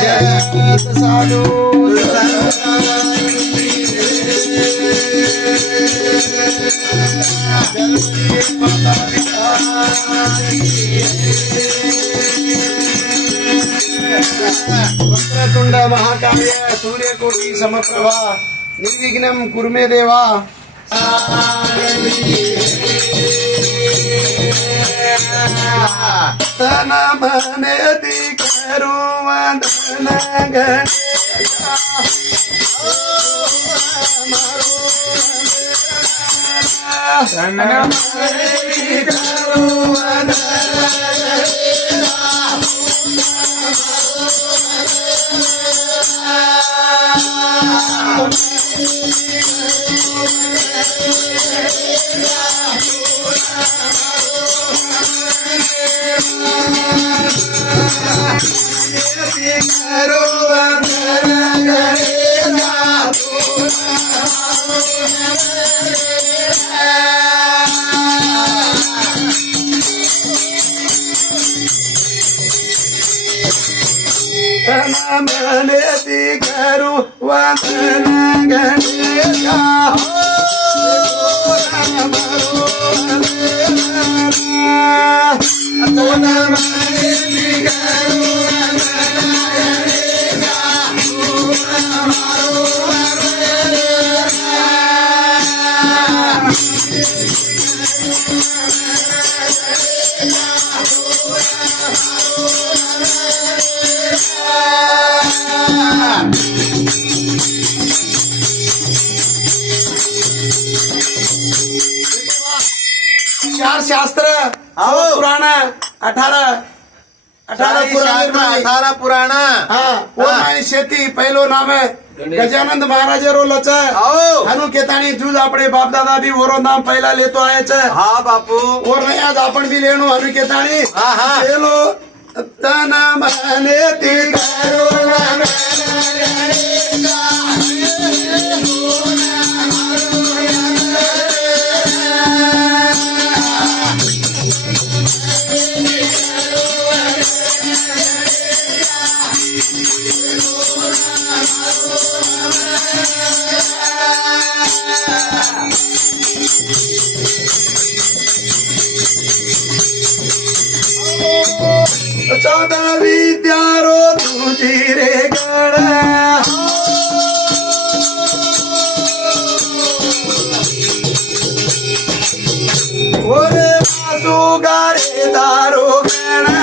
जगत साधू वक्रतुंड महाकाय सूर्यकोटि समप्रभा निर्विघ्नं कुरु मे देवा तन मने दिकरू वंदन गणेशा तन मने दिकरू वंदन मने दिकरू वंदन गणेशा चार शास्त्र पुराण 18 पुराण शेती पहिलो नाम गजानंद महाराज रो लच हनु केतानी जूज अपने बाप दादा भी वो नाम पहला लेतो आए छे हाँ बापू और नहीं आज अपन भी लेनो हनु केतानी लेलो तना मने तिगरो चौदह विद्यारो तुझी रे गणा ओरे आसू गारे दारो गणा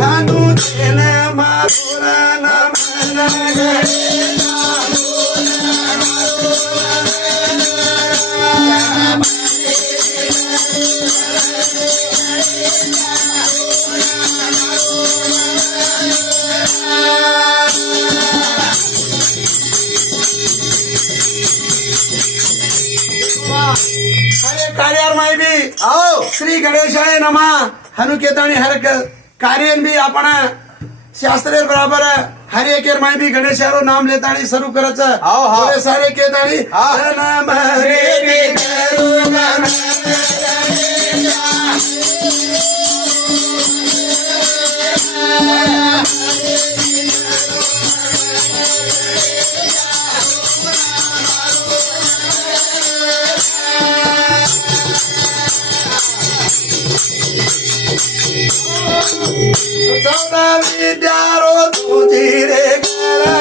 रानू तेन मारुरा नमन हरे कार्यार माई भी आओ श्री गणेशाय नमः हनु केतानी हर कार्य भी आपण शास्त्रे बराबर हर एक माई भी गणेशारो नाम लेतानी शुरू करच आओ हाँ सारे केतानी नम हरे चौदह विद्यारो तुझी रे गणा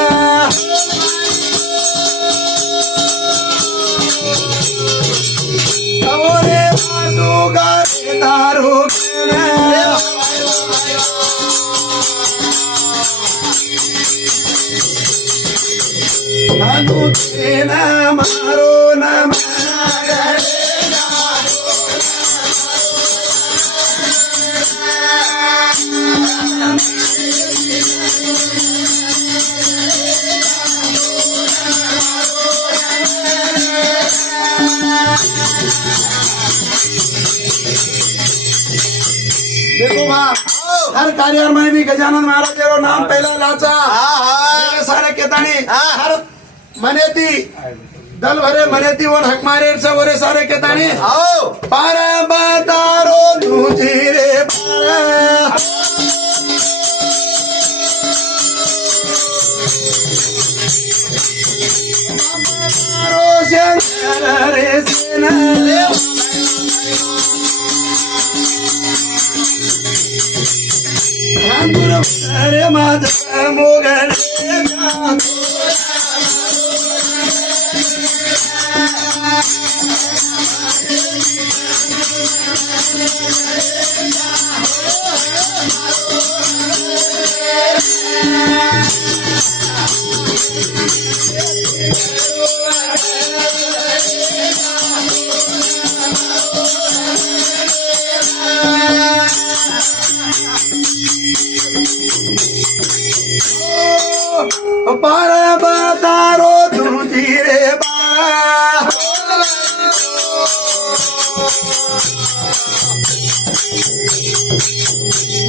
ओरे आसू गारे दारो गणा हनु तेन मारो नमः देखो माँ हर कार्य में भी गजानन महाराज रो नाम पहला लाचा सारे केतानी हर मने थी दल भरे मनेती वन हक मारे वरे सारे के ताणी आओ पारा बातारो तुझी रे पारा शंकर रे सेना रे माधव मोगल पारा बतारो तुझी रे बारा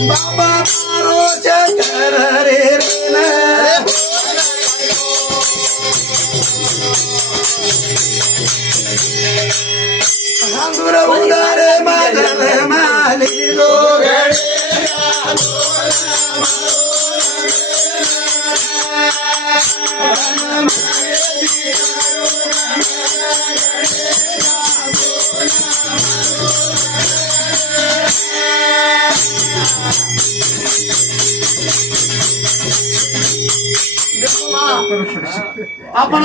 बाबा तारो चक्कर रे हंदुर उदारे मदन माली दो आपण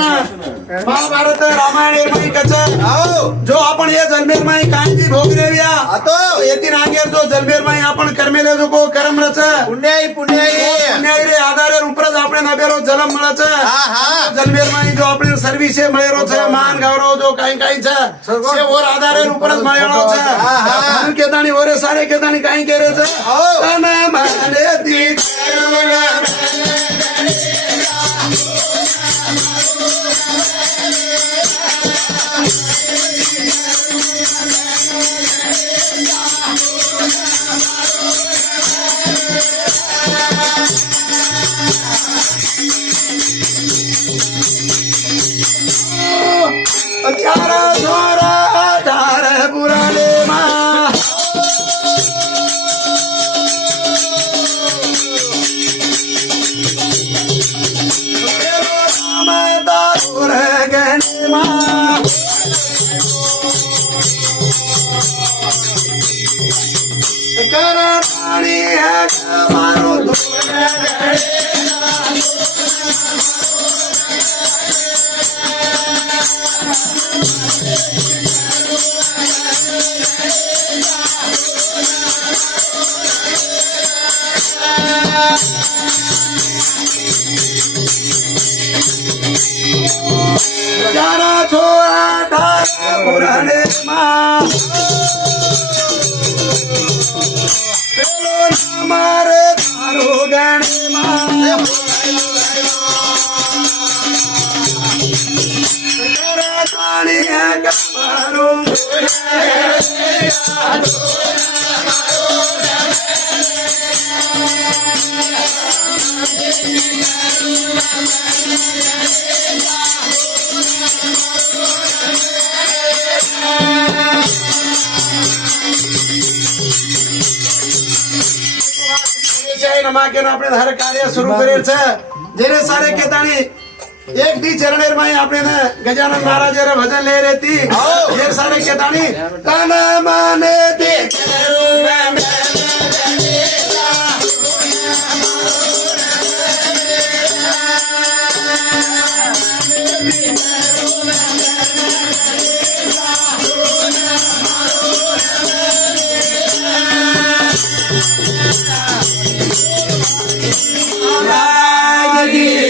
महाभारत रामायण निर्माई कच आओ जो आपण ये जन्मेर माई कांची भोग रेव्या आतो येतीन आगेर जो जन्मेर माई आपण कर्मेले जो को कर्म रच पुण्याई पुण्याई रे आधारे उपरच आपण नबेरो जलम मिळच हा. जन्मेर माई जो आपण सर्विसे मिळेरो छ मान गौरव जो काही काही छ से और आधारे उपरच मिळेरो छ हा. केतानी ओरे सारे केतानी काही केरे छ आओ तन माने ती चारा छोरा धार पुराले मा दारुर गणे मा कराणी है मारो चारा छोरा ढार पुराने माँ पेलो न मारे तारो गणे माँ तेरा ताणी है कमारो मागे આપણે હર કાર્ય શરૂ કરેલ છે જેને સારે કેતાણી એક દી ચરણેર માં આપણે ગજાનન મહારાજ રે ભજન લે રહેતી જે સારે કેતાણી તન માને તે Lagi